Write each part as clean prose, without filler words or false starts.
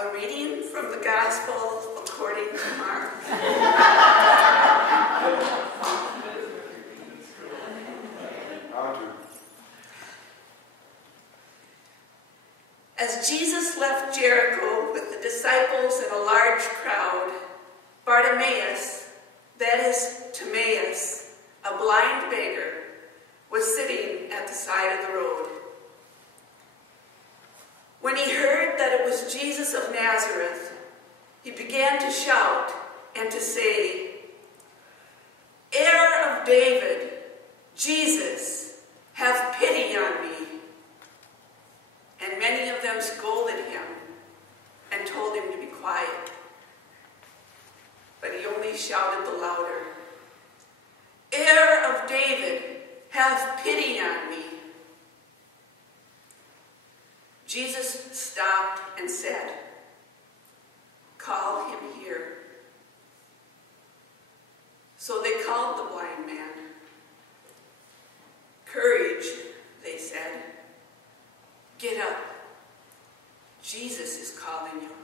A reading from the Gospel according to Mark. As Jesus left Jericho with the disciples and a large crowd, Bartimaeus, that is Timaeus, a blind beggar, was sitting at the side of the road. When he heard that it was Jesus of Nazareth, he began to shout and to say, "Heir of David, Jesus, have pity on me." And many of them scolded him and told him to be quiet. But he only shouted the louder, "Heir of David, have pity on me." Jesus stopped and said, "Call him here." So they called the blind man. "Courage," they said. "Get up. Jesus is calling you."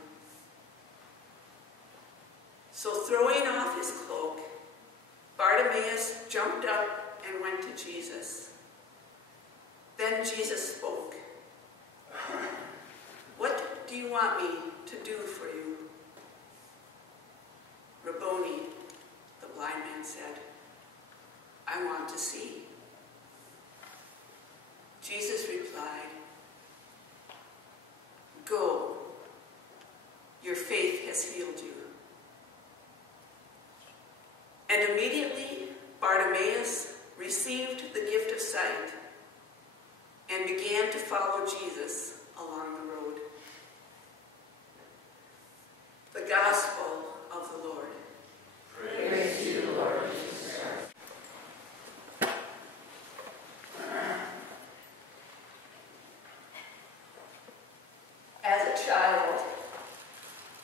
So throwing off his cloak, Bartimaeus jumped up and went to Jesus. Then Jesus spoke. "What do you want me to do for you?" "Rabboni," the blind man said, "I want to see." Jesus replied, "Go, your faith has healed you." And immediately Bartimaeus received the gift of sight and began to follow Jesus along the road. The Gospel of the Lord. Praise to you, Lord Jesus Christ. As a child,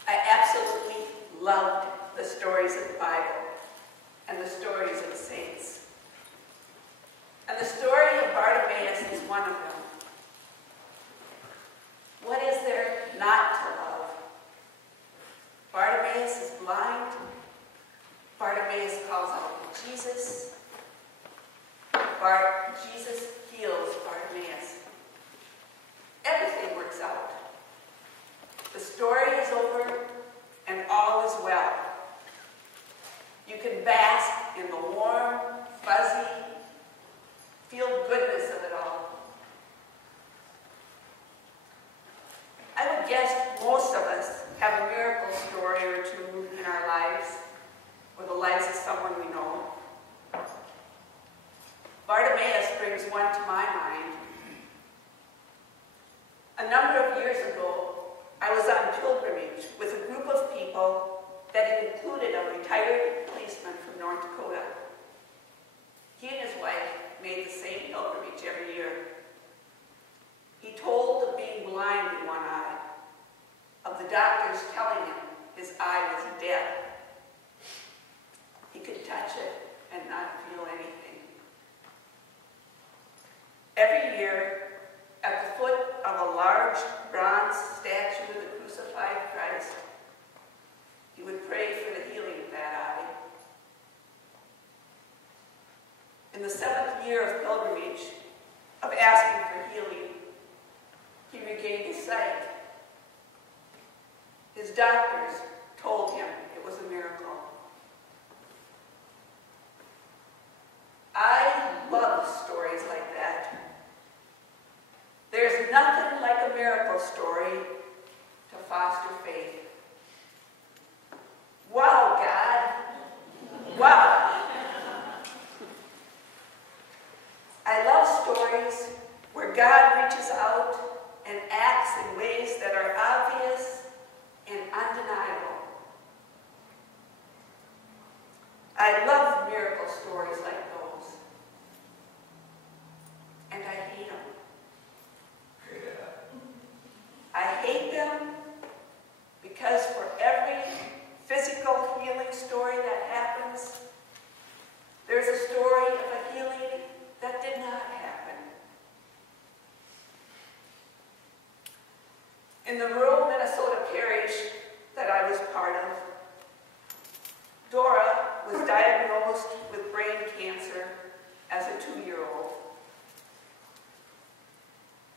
I absolutely loved the stories of the Bible and the stories of the saints. And the story of Bartimaeus is one of them. What is there not to love? Bartimaeus is blind. Bartimaeus calls out to Jesus. Jesus heals Bartimaeus. Everything works out. The story is over and all is well. You can bask in the warm, fuzzy, feel-goodness of it all. I would guess most of us have a miracle story or two in our lives, or the lives of someone we know. Bartimaeus brings one to my mind. A number of years ago, I was on pilgrimage with a group of people that included a retired policeman from North Dakota. He and his wife made the same pilgrimage every year. He told of being blind in one eye, of the doctors telling him his eye was dead. He could touch it and not feel anything. Every year, at the foot of a large bronze statue of the crucified Christ, he would pray for the healing of that eye. In the 7th year of pilgrimage, of asking for healing, he regained his sight. His doctors told him it was a miracle. I love stories like that. There's nothing like a miracle story to foster faith. Wow, God. Wow. I love stories where God reaches out and acts in ways that are obvious and undeniable. I love miracle stories like those. And I hate them. I hate them because for every physical healing story that happens, there's a story of a healing that did not happen. In the rural Minnesota Minnesota parish that I was part of, Dora was diagnosed with brain cancer as a 2-year-old.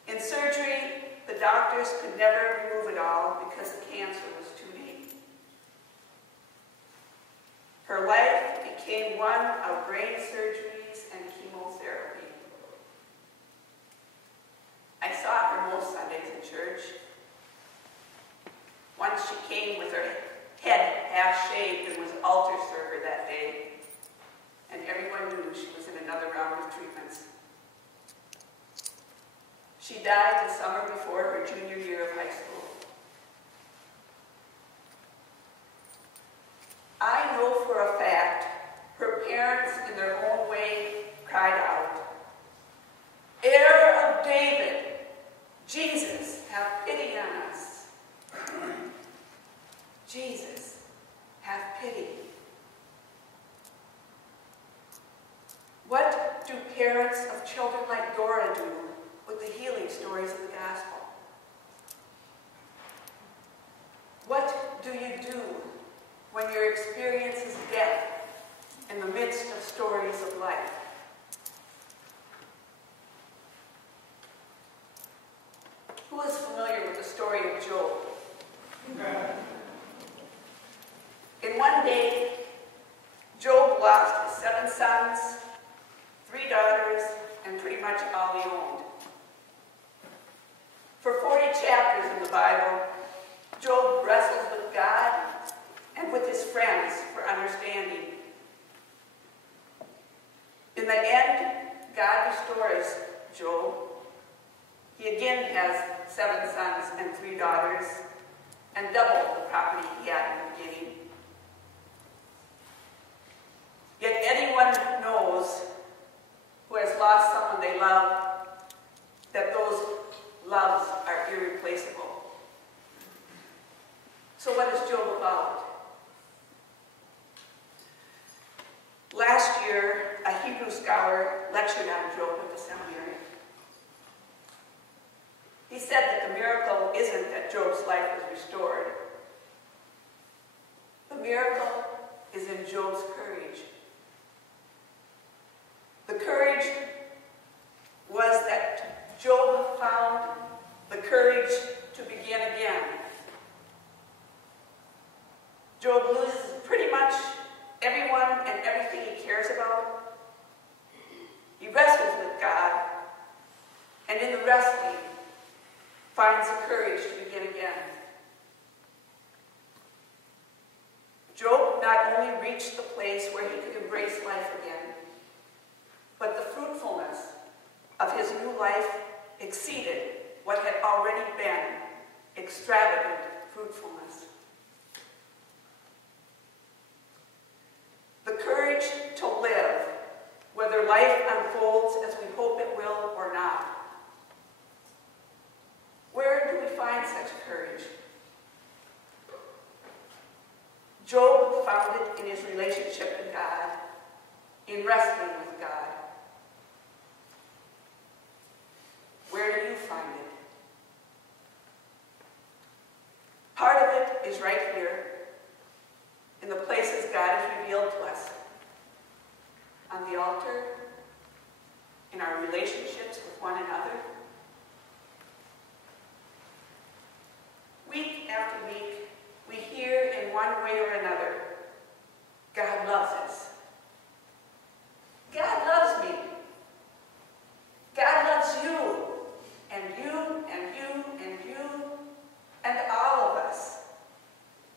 In surgery, the doctors could never remove it all because the cancer was too deep. Her life became one of brain surgeries and chemotherapy. I saw her most Sundays in church. Once she came with her head half shaved and was altar server that day, and everyone knew she was in another round of treatments. She died the summer before her junior year of high school. I know for a fact her parents, in their own way, cried out, "Heir of David, Jesus, have pity on us. Jesus, have pity." What do parents of children like Dora do with the healing stories of the gospel? What do you do when your experience is death in the midst of stories of life? Who is familiar with the story of Job? In one day, Job lost his 7 sons, 3 daughters, and pretty much all he owned. For 40 chapters in the Bible, Job wrestles with God and with his friends for understanding. In the end, God restores Job. He again has 7 sons and 3 daughters, and double the property he had in the beginning. Yet anyone knows who has lost someone they love that those loves are irreplaceable. So what is Job about? Last year, a Hebrew scholar lectured on Job at the seminary. He said that the miracle isn't that Job's life was restored. The miracle is in Job's courage. The courage was that Job found the courage to begin again. Job loses pretty much everyone and everything he cares about. He wrestles with God, and in the wrestling, finds the courage to begin again. Job not only reached the place where he could embrace life again, but the fruitfulness of his new life exceeded what had already been extravagant fruitfulness. The courage to live, whether life unfolds as we hope it will or not. Where do we find such courage? Job found it in his relationship with God, in wrestling with God. Where do you find it? Part of it is right here, in the places God has revealed to us. On the altar, in our relationships with one another. Week after week, we hear in one way or another, God loves us. God loves me. God loves you, and you, and you, and you, and all of us,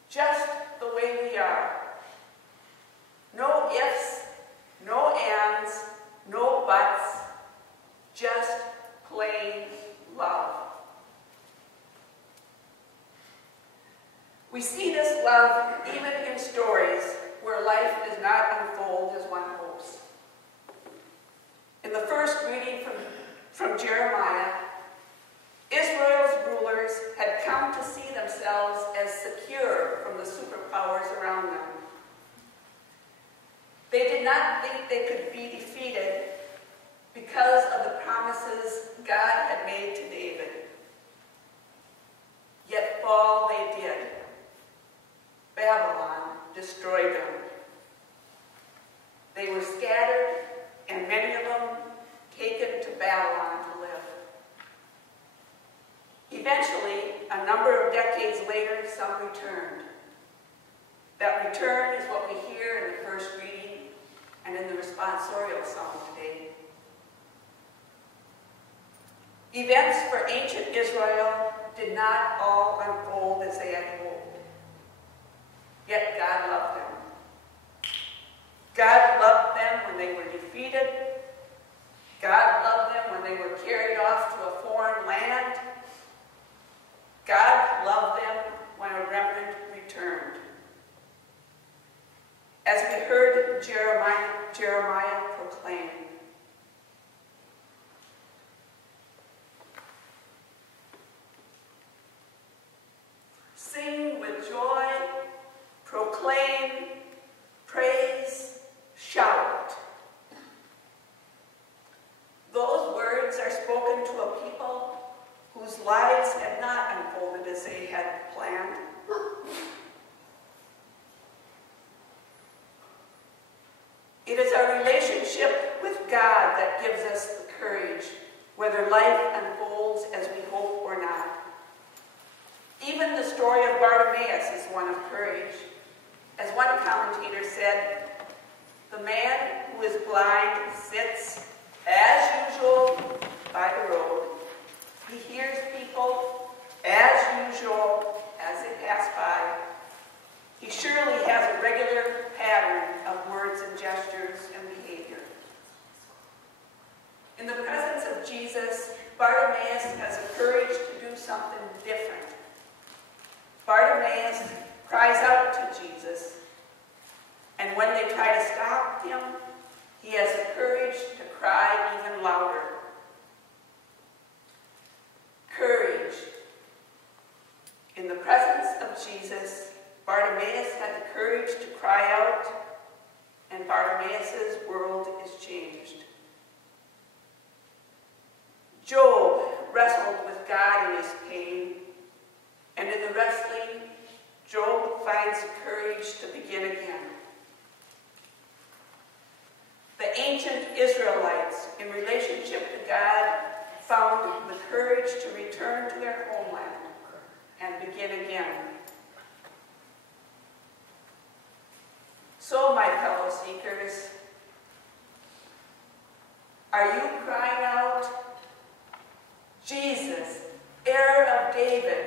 just the way we are. No ifs, no ands, no buts, just plain love. We see this love even in stories where life does not unfold as one hopes. In the first reading from Jeremiah, Israel's rulers had come to see themselves as secure from the superpowers around them. They did not think they could be defeated because of the promises God had made to David. Yet fall they destroy them. They were scattered, and many of them taken to Babylon to live. Eventually, a number of decades later, some returned. That return is what we hear in the first reading and in the responsorial psalm today. Events for ancient Israel did not all unfold as they had hoped. Yet God loved them. God loved them when they were defeated. God loved them when they were carried off to a foreign land. God loved them when a remnant returned. As we heard Jeremiah proclaim, sing with joy, proclaim, praise, shout. Those words are spoken to a people whose lives had not unfolded as they had planned. It is our relationship with God that gives us the courage, whether life unfolds as we hope or not. Even the story of Bartimaeus is one of courage. As one commentator said, the man who is blind sits, as usual, by the road. He hears people, as usual, as they pass by. He surely has a regular pattern of words and gestures and behavior. In the presence of Jesus, Bartimaeus has the courage to do something different. Bartimaeus cries out to Jesus, and when they try to stop him, he has the courage to cry even louder. Courage. In the presence of Jesus, Bartimaeus had the courage to cry out, and Bartimaeus' world is changed. Job wrestled with God in his pain, and in the wrestling, Job finds the courage to begin again. The ancient Israelites, in relationship to God, found the courage to return to their homeland and begin again. So, my fellow seekers, are you crying out, Jesus, heir of David,